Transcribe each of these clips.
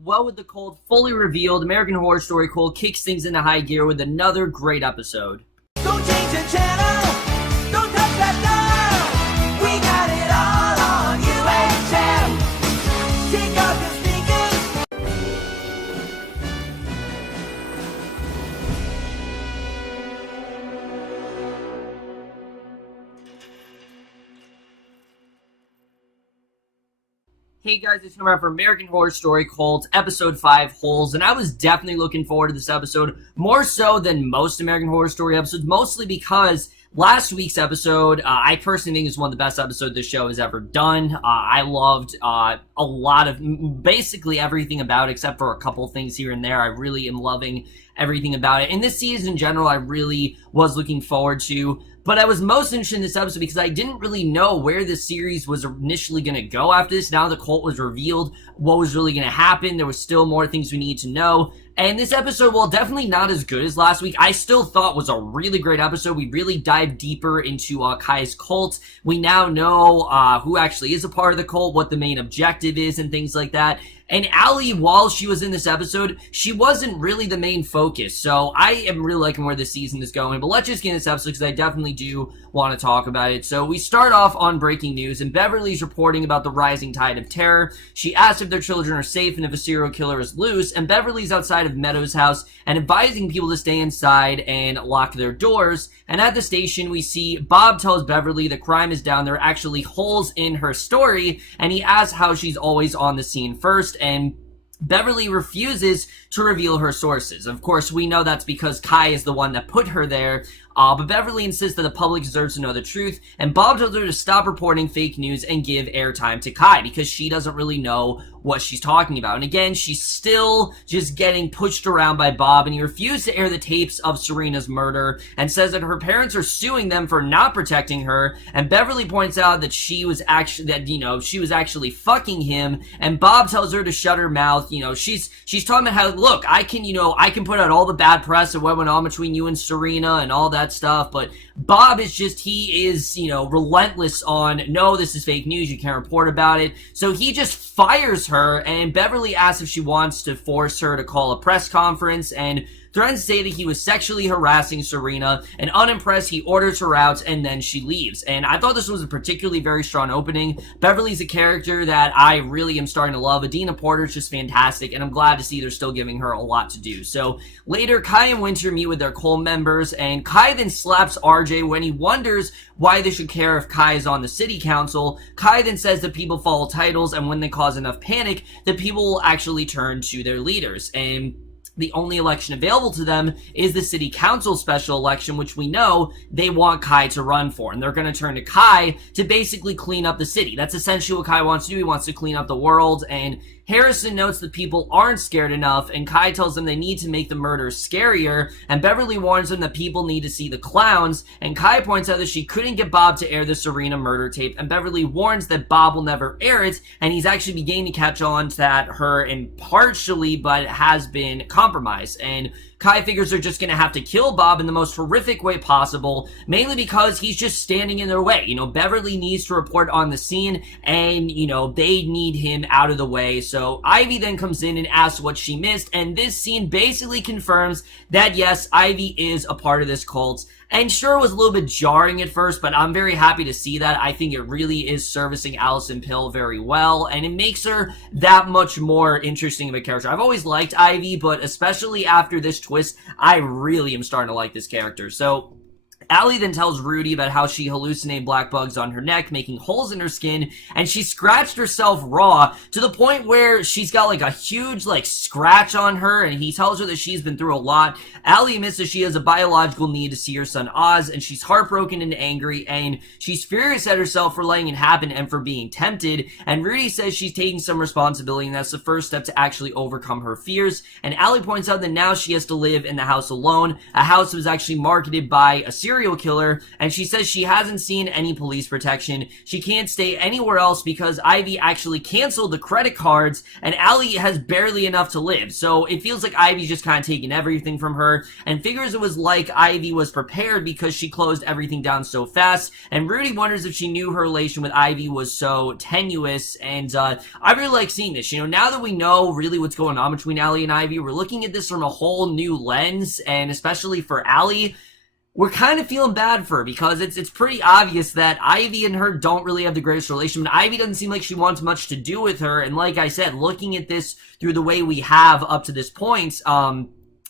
Well, with the cult fully revealed, American Horror Story Cult kicks things into high gear with another great episode. Don't change the channel, don't touch that dial. We got it all on UHF. Take off your sneakers. Hey guys, it's Nomad for American Horror Story Cult, Episode 5, Holes, and I was definitely looking forward to this episode, more so than most American Horror Story episodes, mostly because last week's episode, I personally think is one of the best episodes this show has ever done. I loved a lot of, basically everything about it, except for a couple things here and there. I really am loving everything about it. And this season in general, I really was looking forward to. But I was most interested in this episode because I didn't really know where this series was initially going to go after this. Now the cult was revealed, what was really going to happen. There was still more things we needed to know. And this episode, while definitely not as good as last week, I still thought was a really great episode. We really dived deeper into Kai's cult. We now know who actually is a part of the cult, what the main objective is, and things like that. And Allie, while she was in this episode, she wasn't really the main focus. So I am really liking where this season is going. But let's just get in this episode because I definitely do want to talk about it. So we start off on breaking news, and Beverly's reporting about the rising tide of terror. She asks if their children are safe and if a serial killer is loose, and Beverly's outside of Meadows' house and advising people to stay inside and lock their doors. And at the station, we see Bob tells Beverly the crime is down. There are actually holes in her story, and he asks how she's always on the scene first, and Beverly refuses to reveal her sources. Of course, we know that's because Kai is the one that put her there, but Beverly insists that the public deserves to know the truth, and Bob tells her to stop reporting fake news and give airtime to Kai because she doesn't really know what she's talking about. And again, she's still just getting pushed around by Bob, and he refused to air the tapes of Serena's murder and says that her parents are suing them for not protecting her, and Beverly points out that she was actually fucking him, and Bob tells her to shut her mouth. She's talking about how, look, I can put out all the bad press of what went on between you and Serena and all that stuff, but Bob is relentless on, no, this is fake news, you can't report about it. So he just fires her, and Beverly asks if she wants to force her to call a press conference, and threatens to say that he was sexually harassing Serena, and unimpressed, he orders her out, and then she leaves. And I thought this was a particularly very strong opening. Beverly's a character that I really am starting to love. Adina Porter's just fantastic, and I'm glad to see they're still giving her a lot to do. So later, Kai and Winter meet with their cult members, and Kai then slaps RJ when he wonders why they should care if Kai is on the city council. Kai then says that people follow titles, and when they cause enough panic, that people will actually turn to their leaders. And the only election available to them is the city council special election, which we know they want Kai to run for. And they're going to turn to Kai to basically clean up the city. That's essentially what Kai wants to do. He wants to clean up the world. And Harrison notes that people aren't scared enough, and Kai tells them they need to make the murders scarier, and Beverly warns them that people need to see the clowns, and Kai points out that she couldn't get Bob to air the Serena murder tape, and Beverly warns that Bob will never air it, and he's actually beginning to catch on to that her impartially, but it has been compromised. And Kai figures they're just going to have to kill Bob in the most horrific way possible, mainly because he's just standing in their way. Beverly needs to report on the scene, and, they need him out of the way. So Ivy then comes in and asks what she missed, and this scene basically confirms that, yes, Ivy is a part of this cult. And sure, it was a little bit jarring at first, but I'm very happy to see that. I think it really is servicing Allison Pill very well, and it makes her that much more interesting of a character. I've always liked Ivy, but especially after this twist, I really am starting to like this character. So Allie then tells Rudy about how she hallucinated black bugs on her neck, making holes in her skin, and she scratched herself raw to the point where she's got a huge scratch on her, and he tells her that she's been through a lot. Allie admits that she has a biological need to see her son Oz, and she's heartbroken and angry, and she's furious at herself for letting it happen and for being tempted, and Rudy says she's taking some responsibility, and that's the first step to actually overcome her fears. And Allie points out that now she has to live in the house alone, a house that was actually marketed by a serial serial killer, and she says she hasn't seen any police protection. She can't stay anywhere else because Ivy actually canceled the credit cards, and Allie has barely enough to live. So it feels like Ivy's just kind of taking everything from her, and figures it was like Ivy was prepared because she closed everything down so fast. And Rudy wonders if she knew her relation with Ivy was so tenuous, and I really like seeing this. You know, now that we know really what's going on between Allie and Ivy, we're looking at this from a whole new lens, and especially for Allie, we're kind of feeling bad for her because it's pretty obvious that Ivy and her don't really have the greatest relation. Ivy doesn't seem like she wants much to do with her, and like I said, looking at this through the way we have up to this point,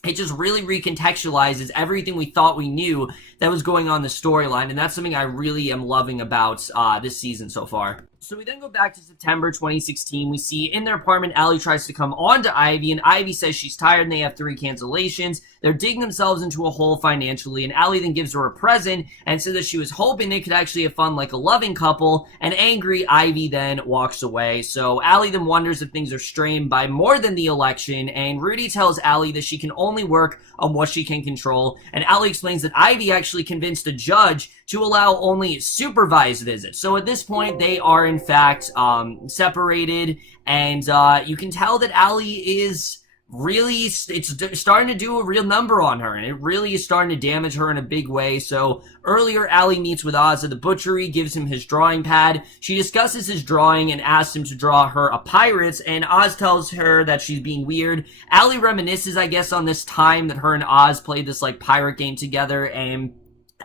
it just really recontextualizes everything we thought we knew that was going on in the storyline, and that's something I really am loving about this season so far. So we then go back to September 2016. We see in their apartment, Allie tries to come on to Ivy, and Ivy says she's tired and they have 3 cancellations. They're digging themselves into a hole financially, and Allie then gives her a present and says that she was hoping they could actually have fun like a loving couple, and angry, Ivy then walks away. So Allie then wonders if things are strained by more than the election, and Rudy tells Allie that she can only work on what she can control, and Allie explains that Ivy actually convinced a judge to allow only supervised visits. So at this point, they are in fact separated, and you can tell that Allie is really, it's starting to do a real number on her, and it really is starting to damage her in a big way. So earlier, Allie meets with Oz at the butchery, gives him his drawing pad. She discusses his drawing and asks him to draw her a pirate, and Oz tells her that she's being weird. Allie reminisces, I guess, on this time that her and Oz played this like pirate game together, and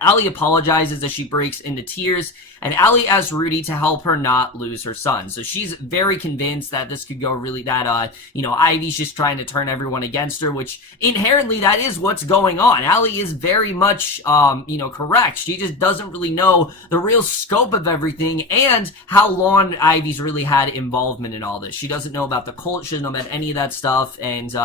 Allie apologizes as she breaks into tears, and Allie asks Rudy to help her not lose her son. So she's very convinced that this could go really, that, Ivy's just trying to turn everyone against her, which inherently that is what's going on. Allie is very much, correct. She just doesn't really know the real scope of everything and how long Ivy's really had involvement in all this. She doesn't know about the cult, she doesn't know about any of that stuff, and,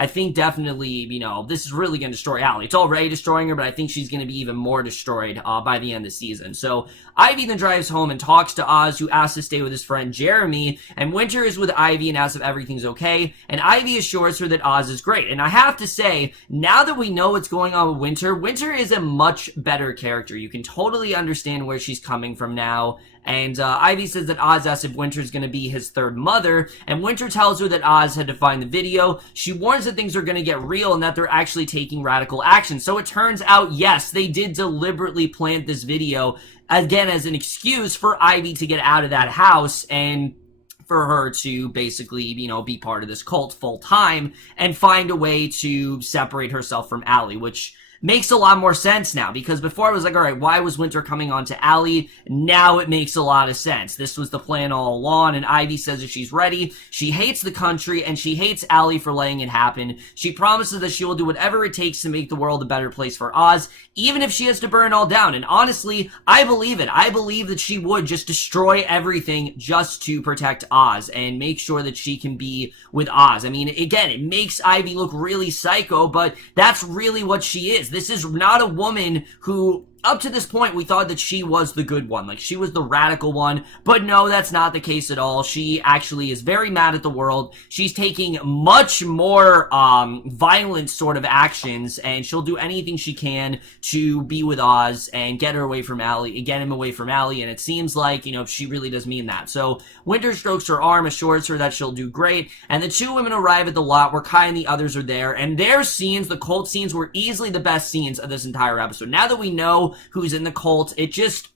I think definitely, this is really going to destroy Allie. It's already destroying her, but I think she's going to be even more destroyed by the end of the season. So Ivy then drives home and talks to Oz, who asks to stay with his friend Jeremy, and Winter is with Ivy and asks if everything's okay, and Ivy assures her that Oz is great. And I have to say, now that we know what's going on with Winter, Winter is a much better character. You can totally understand where she's coming from now. And Ivy says that Oz asks if Winter's going to be his third mother, and Winter tells her that Oz had to find the video. She warns that things are going to get real and that they're actually taking radical action. So it turns out, yes, they did deliberately plant this video, again, as an excuse for Ivy to get out of that house and for her to basically, be part of this cult full time and find a way to separate herself from Allie, which makes a lot more sense now, because before I was like, alright, why was Winter coming on to Allie? Now it makes a lot of sense. This was the plan all along, and Ivy says that she's ready. She hates the country, and she hates Allie for letting it happen. She promises that she will do whatever it takes to make the world a better place for Oz, even if she has to burn it all down. And honestly, I believe it. I believe that she would just destroy everything just to protect Oz and make sure that she can be with Oz. I mean, again, it makes Ivy look really psycho, but that's really what she is. This is not a woman who, up to this point, we thought that she was the good one. Like, she was the radical one. But no, that's not the case at all. She actually is very mad at the world. She's taking much more violent sort of actions, and she'll do anything she can to be with Oz and get him away from Allie, and it seems like, she really does mean that. So Winter strokes her arm, assures her that she'll do great, and the two women arrive at the lot where Kai and the others are there, and their scenes, the cult scenes, were easily the best scenes of this entire episode. Now that we know who's in the cult, it just,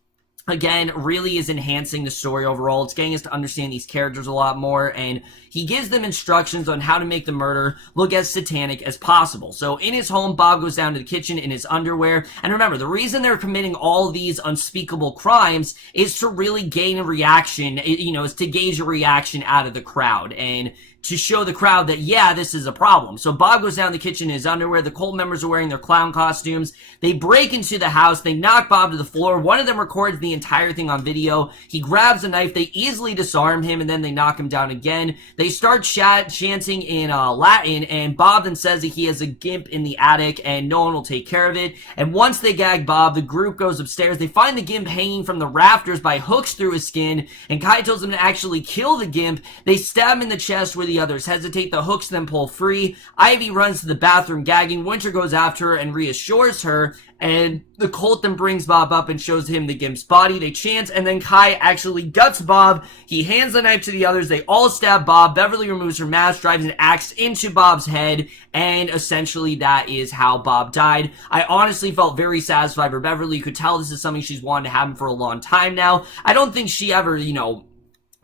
again, really is enhancing the story overall. It's getting us to understand these characters a lot more, and he gives them instructions on how to make the murder look as satanic as possible. So in his home, Bob goes down to the kitchen in his underwear, and remember, the reason they're committing all of these unspeakable crimes is to really gain a reaction, is to gauge a reaction out of the crowd, and to show the crowd that, yeah, this is a problem. So Bob goes down the kitchen in his underwear. The cult members are wearing their clown costumes. They break into the house. They knock Bob to the floor. One of them records the entire thing on video. He grabs a knife. They easily disarm him, and then they knock him down again. They start chanting in Latin, and Bob then says that he has a gimp in the attic, and no one will take care of it. And once they gag Bob, the group goes upstairs. They find the gimp hanging from the rafters by hooks through his skin, and Kai tells them to actually kill the gimp. They stab him in the chest where the the others hesitate. The hooks then pull free. Ivy runs to the bathroom gagging. Winter goes after her and reassures her, and the Colt then brings Bob up and shows him the Gimp's body. They chant, and then Kai actually guts Bob. He hands the knife to the others. They all stab Bob. Beverly removes her mask, drives an axe into Bob's head, and essentially that is how Bob died. I honestly felt very satisfied for Beverly. You could tell this is something she's wanted to happen for a long time now. I don't think she ever,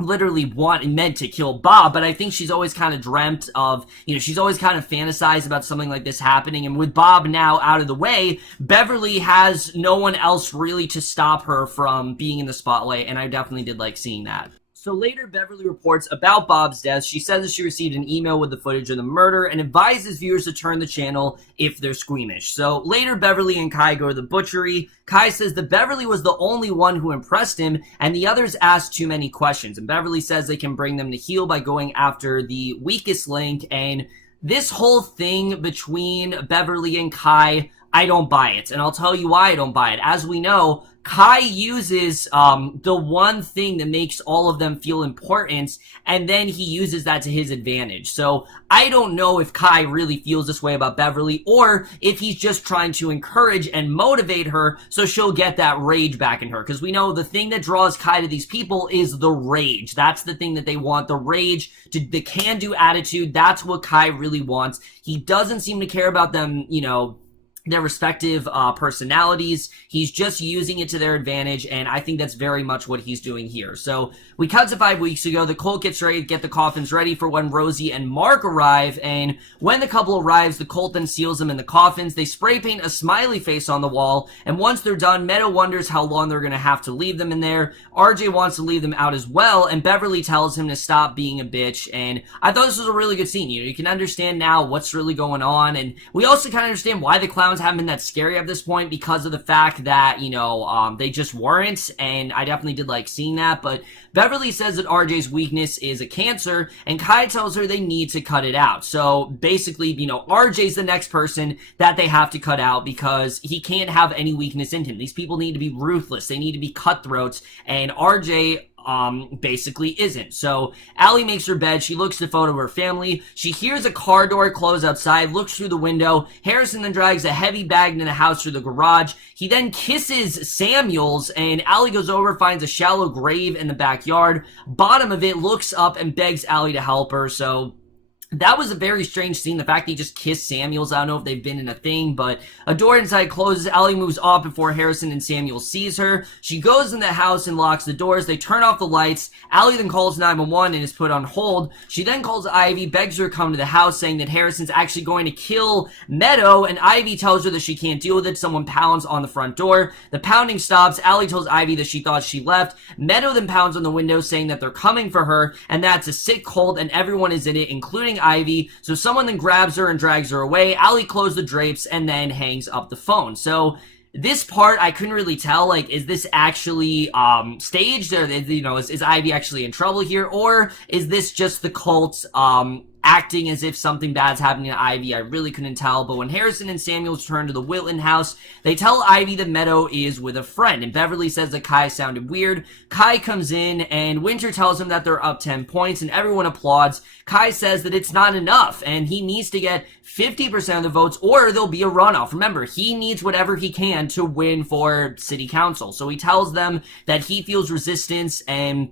literally meant to kill Bob, but I think she's always kind of dreamt of, she's always kind of fantasized about something like this happening, and with Bob now out of the way, Beverly has no one else really to stop her from being in the spotlight, and I definitely did like seeing that. So later, Beverly reports about Bob's death. She says that she received an email with the footage of the murder and advises viewers to turn the channel if they're squeamish. So later, Beverly and Kai go to the butchery. Kai says that Beverly was the only one who impressed him, and the others asked too many questions. And Beverly says they can bring them to heel by going after the weakest link. And this whole thing between Beverly and Kai, I don't buy it. And I'll tell you why I don't buy it. As we know, Kai uses the one thing that makes all of them feel important, and then he uses that to his advantage. So I don't know if Kai really feels this way about Beverly, or if he's just trying to encourage and motivate her so she'll get that rage back in her. Because we know the thing that draws Kai to these people is the rage. That's the thing that they want, the rage, the can-do attitude. That's what Kai really wants. He doesn't seem to care about them, their respective personalities. He's just using it to their advantage, and I think that's very much what he's doing here. So we cut to 5 weeks ago. The Colt gets ready to get the coffins ready for when Rosie and Mark arrive, and when the couple arrives, the Colt then seals them in the coffins. They spray paint a smiley face on the wall, and once they're done, Meadow wonders how long they're going to have to leave them in there. RJ wants to leave them out as well, and Beverly tells him to stop being a bitch, and I thought this was a really good scene. You can understand now what's really going on, and we also kind of understand why the clowns haven't been that scary at this point because of the fact that, they just weren't, and I definitely did like seeing that. But Beverly says that RJ's weakness is a cancer, and Kai tells her they need to cut it out. So basically, RJ's the next person that they have to cut out because he can't have any weakness in him. These people need to be ruthless. They need to be cutthroats, and RJ basically isn't. So Allie makes her bed. She looks at the photo of her family. She hears a car door close outside, looks through the window. Harrison then drags a heavy bag into the house through the garage. He then kisses Samuels, and Allie goes over, finds a shallow grave in the backyard. Bottom of it looks up and begs Allie to help her. So that was a very strange scene. The fact that he just kissed Samuels, I don't know if they've been in a thing, but a door inside closes. Allie moves off before Harrison and Samuel sees her. She goes in the house and locks the doors. They turn off the lights. Allie then calls 911 and is put on hold. She then calls Ivy, begs her to come to the house, saying that Harrison's actually going to kill Meadow, and Ivy tells her that she can't deal with it. Someone pounds on the front door. The pounding stops. Allie tells Ivy that she thought she left. Meadow then pounds on the window, saying that they're coming for her, and that's a sick cult, and everyone is in it, including Ivy. So someone then grabs her and drags her away. Allie closes the drapes and then hangs up the phone. So this part, I couldn't really tell, is this actually staged, or is Ivy actually in trouble here, or is this just the cult acting as if something bad's happening to Ivy? I really couldn't tell. But when Harrison and Samuel return to the Wilton house, they tell Ivy that Meadow is with a friend, and Beverly says that Kai sounded weird. Kai comes in, and Winter tells him that they're up 10 points, and everyone applauds. Kai says that it's not enough, and he needs to get 50% of the votes, or there'll be a runoff. Remember, he needs whatever he can to win for city council. So he tells them that he feels resistance and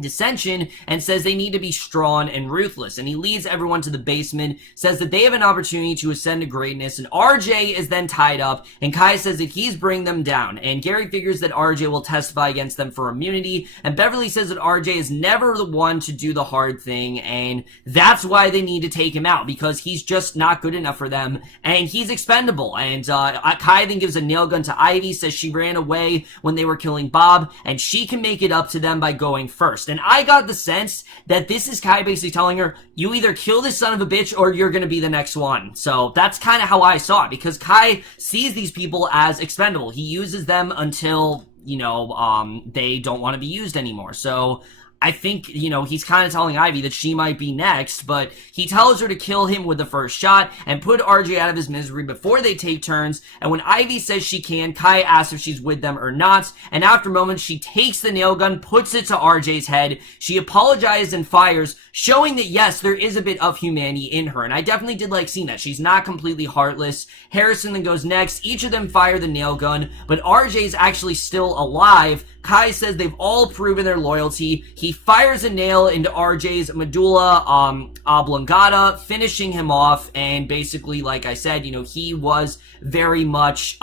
dissension, and says they need to be strong and ruthless. And he leads everyone to the basement, says that they have an opportunity to ascend to greatness, and RJ is then tied up, and Kai says that he's bringing them down, and Gary figures that RJ will testify against them for immunity, and Beverly says that RJ is never the one to do the hard thing, and that's why they need to take him out, because he's just not good enough for them, and he's expendable. And Kai then gives a nail gun to Ivy, says she ran away when they were killing Bob, and she can make it up to them by going first. And I got the sense that this is Kai basically telling her, you either kill this son of a bitch or you're gonna be the next one. So that's kind of how I saw it, because Kai sees these people as expendable. He uses them until, they don't want to be used anymore. So I think, he's kind of telling Ivy that she might be next, but he tells her to kill him with the first shot and put RJ out of his misery before they take turns. And when Ivy says she can, Kai asks if she's with them or not. And after moments, she takes the nail gun, puts it to RJ's head. She apologizes and fires, showing that yes, there is a bit of humanity in her. And I definitely did like seeing that. She's not completely heartless. Harrison then goes next. Each of them fire the nail gun, but RJ's actually still alive. Kai says they've all proven their loyalty. He fires a nail into RJ's medulla oblongata, finishing him off, and basically, like I said, he was very much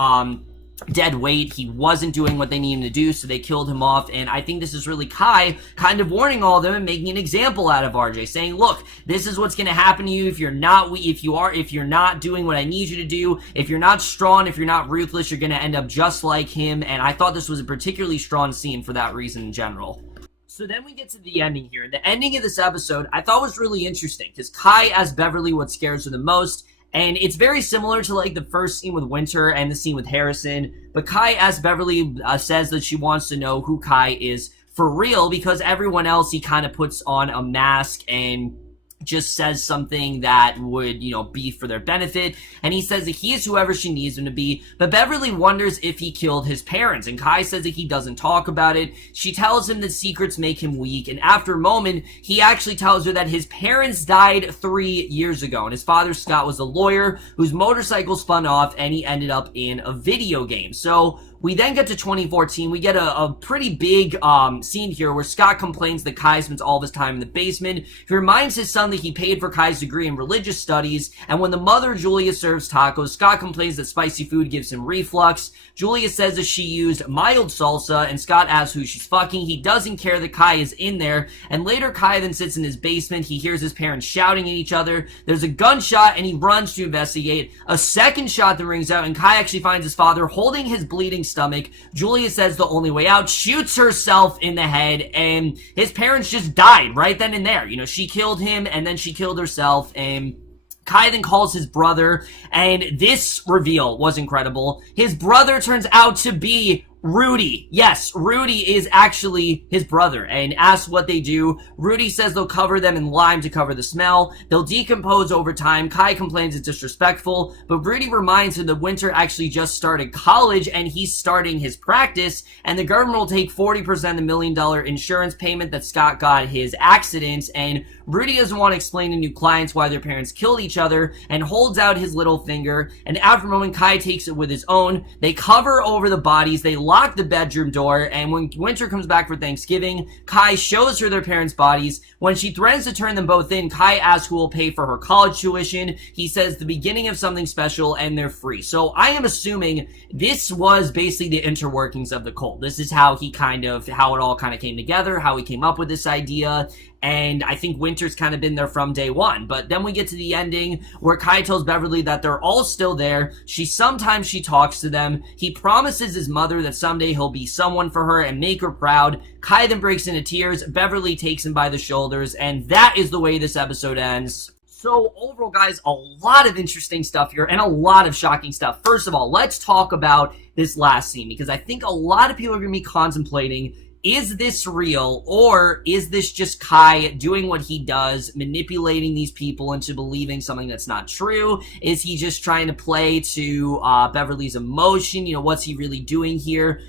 dead weight. He wasn't doing what they need him to do, so they killed him off. And I think this is really Kai kind of warning all of them and making an example out of RJ, saying, look, this is what's going to happen to you if you're not doing what I need you to do. If you're not strong, if you're not ruthless, you're going to end up just like him. And I thought this was a particularly strong scene for that reason in general. So then we get to the ending here. The ending of this episode I thought was really interesting because Kai asks Beverly what scares her the most. And it's very similar to like the first scene with Winter and the scene with Harrison. But Kai asks Beverly, says that she wants to know who Kai is for real because everyone else he kind of puts on a mask and just says something that would, be for their benefit. And he says that he is whoever she needs him to be. But Beverly wonders if he killed his parents. And Kai says that he doesn't talk about it. She tells him that secrets make him weak. And after a moment, he actually tells her that his parents died 3 years ago. And his father, Scott, was a lawyer whose motorcycle spun off and he ended up in a video game. So we then get to 2014. We get a pretty big scene here where Scott complains that Kai spends all of his time in the basement. He reminds his son that he paid for Kai's degree in religious studies. And when the mother, Julia, serves tacos, Scott complains that spicy food gives him reflux. Julia says that she used mild salsa, and Scott asks who she's fucking. He doesn't care that Kai is in there. And later, Kai then sits in his basement. He hears his parents shouting at each other. There's a gunshot, and he runs to investigate. A second shot then rings out, and Kai actually finds his father holding his bleeding stomach. Julia says the only way out, shoots herself in the head, and his parents just died right then and there. She killed him, and then she killed herself, and Kai then calls his brother, and this reveal was incredible. His brother turns out to be Rudy. Yes, Rudy is actually his brother, and asks what they do. Rudy says they'll cover them in lime to cover the smell. They'll decompose over time. Kai complains it's disrespectful, but Rudy reminds him that Winter actually just started college and he's starting his practice, and the government will take 40% of the $1 million insurance payment that Scott got his accident. And Rudy doesn't want to explain to new clients why their parents killed each other and holds out his little finger, and after a moment Kai takes it with his own. They cover over the bodies, they lock the bedroom door, and when Winter comes back for Thanksgiving, Kai shows her their parents' bodies. When she threatens to turn them both in, Kai asks who will pay for her college tuition. He says the beginning of something special and they're free. So I am assuming this was basically the interworkings of the cult. This is how it all kind of came together, how he came up with this idea. And I think Winter's kind of been there from day one. But then we get to the ending where Kai tells Beverly that they're all still there. Sometimes she talks to them. He promises his mother that someday he'll be someone for her and make her proud. Kai then breaks into tears. Beverly takes him by the shoulders. And that is the way this episode ends. So overall, guys, a lot of interesting stuff here and a lot of shocking stuff. First of all, let's talk about this last scene, because I think a lot of people are going to be contemplating, is this real, or is this just Kai doing what he does, manipulating these people into believing something that's not true? Is he just trying to play to Beverly's emotion? What's he really doing here?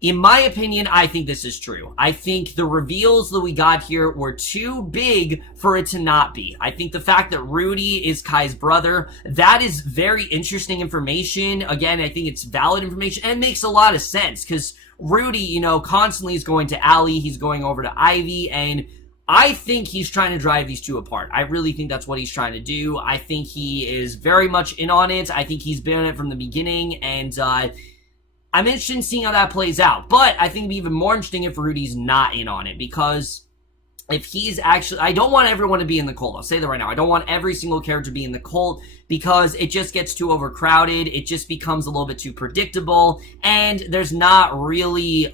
In my opinion, I think this is true. I think the reveals that we got here were too big for it to not be. I think the fact that Rudy is Kai's brother, that is very interesting information. Again, I think it's valid information and it makes a lot of sense because Rudy, constantly is going to Allie, he's going over to Ivy, and I think he's trying to drive these two apart. I really think that's what he's trying to do. I think he is very much in on it. I think he's been on it from the beginning, and I'm interested in seeing how that plays out. But I think it'd be even more interesting if Rudy's not in on it, because if he's actually, I don't want everyone to be in the cult. I'll say that right now. I don't want every single character to be in the cult because it just gets too overcrowded. It just becomes a little bit too predictable, and there's not really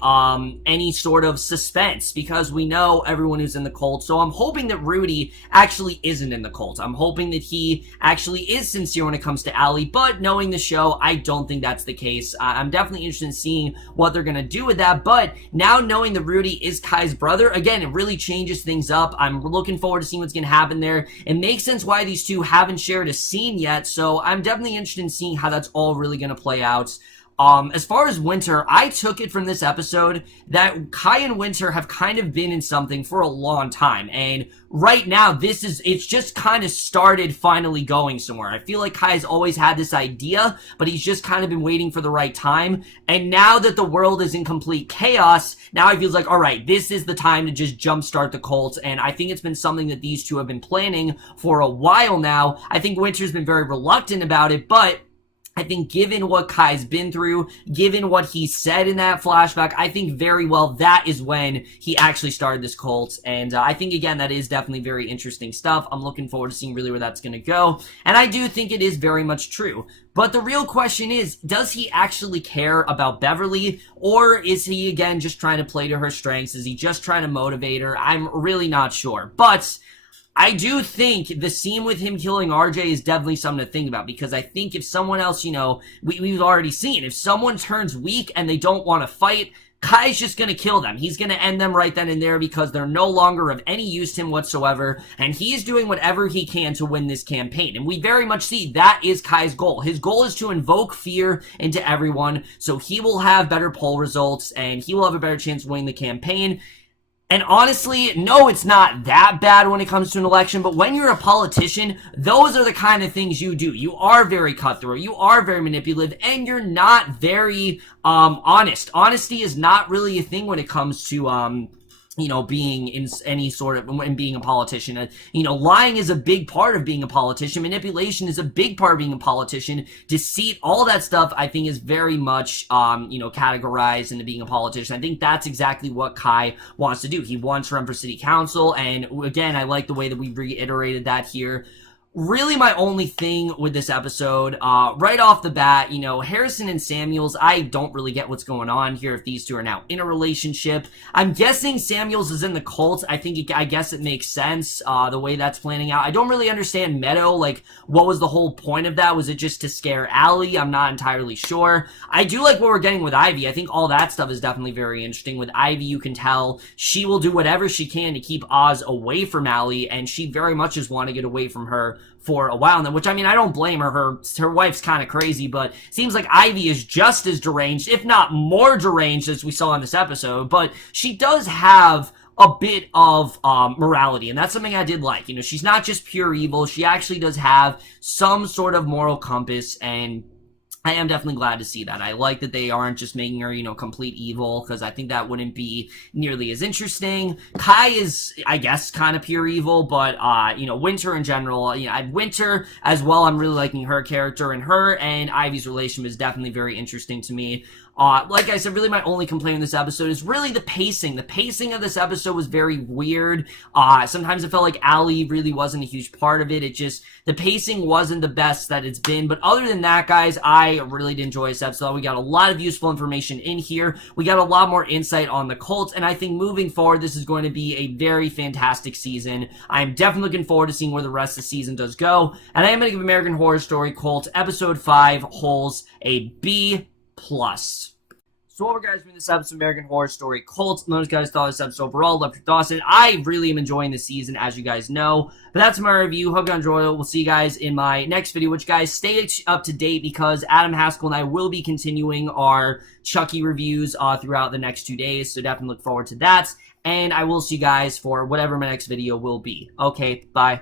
any sort of suspense because we know everyone who's in the cult. So I'm hoping that Rudy actually isn't in the cult. I'm hoping that he actually is sincere when it comes to Allie, but knowing the show, I don't think that's the case. I'm definitely interested in seeing what they're gonna do with that, but now knowing that Rudy is Kai's brother, again, it really changes things up. I'm looking forward to seeing what's gonna happen there. It makes sense why these two haven't shared a scene yet, so I'm definitely interested in seeing how that's all really gonna play out. As far as Winter, I took it from this episode that Kai and Winter have kind of been in something for a long time, and right now it's just kind of started finally going somewhere. I feel like Kai's always had this idea, but he's just kind of been waiting for the right time, and now that the world is in complete chaos, now it feels like, alright, this is the time to just jumpstart the cult, and I think it's been something that these two have been planning for a while now. I think Winter's been very reluctant about it, but I think given what Kai's been through, given what he said in that flashback, I think very well that is when he actually started this cult. And I think, again, that is definitely very interesting stuff. I'm looking forward to seeing really where that's going to go. And I do think it is very much true. But the real question is, does he actually care about Beverly? Or is he, again, just trying to play to her strengths? Is he just trying to motivate her? I'm really not sure. But I do think the scene with him killing RJ is definitely something to think about, because I think if someone else, we've already seen, if someone turns weak and they don't want to fight, Kai's just gonna kill them. He's gonna end them right then and there because they're no longer of any use to him whatsoever, and he's doing whatever he can to win this campaign. And we very much see that is Kai's goal. His goal is to invoke fear into everyone, so he will have better poll results, and he will have a better chance of winning the campaign. And honestly, no, it's not that bad when it comes to an election, but when you're a politician, those are the kind of things you do. You are very cutthroat, you are very manipulative, and you're not very, honest. Honesty is not really a thing when it comes to, being in any sort of, when being a politician. Lying is a big part of being a politician. Manipulation is a big part of being a politician. Deceit, all that stuff, I think is very much, categorized into being a politician. I think that's exactly what Kai wants to do. He wants to run for city council, and again, I like the way that we reiterated that here. Really, my only thing with this episode, right off the bat, Harrison and Samuels, I don't really get what's going on here if these two are now in a relationship. I'm guessing Samuels is in the cult. I guess it makes sense, the way that's planning out. I don't really understand Meadow, what was the whole point of that? Was it just to scare Allie? I'm not entirely sure. I do like what we're getting with Ivy. I think all that stuff is definitely very interesting. With Ivy, you can tell she will do whatever she can to keep Oz away from Allie, and she very much just want to get away from her for a while now, which, I don't blame her. Her wife's kind of crazy, but seems like Ivy is just as deranged, if not more deranged, as we saw in this episode, but she does have a bit of morality, and that's something I did like. She's not just pure evil. She actually does have some sort of moral compass, and I am definitely glad to see that. I like that they aren't just making her, complete evil, because I think that wouldn't be nearly as interesting. Kai is, I guess, kind of pure evil, but, Winter in general, Winter as well, I'm really liking her character, and her and Ivy's relationship is definitely very interesting to me. Like I said, really my only complaint in this episode is really the pacing. The pacing of this episode was very weird. Sometimes it felt like Allie really wasn't a huge part of it. The pacing wasn't the best that it's been. But other than that, guys, I really did enjoy this episode. We got a lot of useful information in here. We got a lot more insight on the cult. And I think moving forward, this is going to be a very fantastic season. I'm definitely looking forward to seeing where the rest of the season does go. And I am going to give American Horror Story Cult Episode 5 Holes a B+. So what were guys doing this episode of American Horror Story Cult? Let us guys thought this episode overall. Left your thoughts in. I really am enjoying this season, as you guys know. But that's my review. Hope you enjoyed it. We'll see you guys in my next video, which, guys, stay up to date because Adam Haskell and I will be continuing our Chucky reviews throughout the next 2 days. So definitely look forward to that. And I will see you guys for whatever my next video will be. Okay, bye.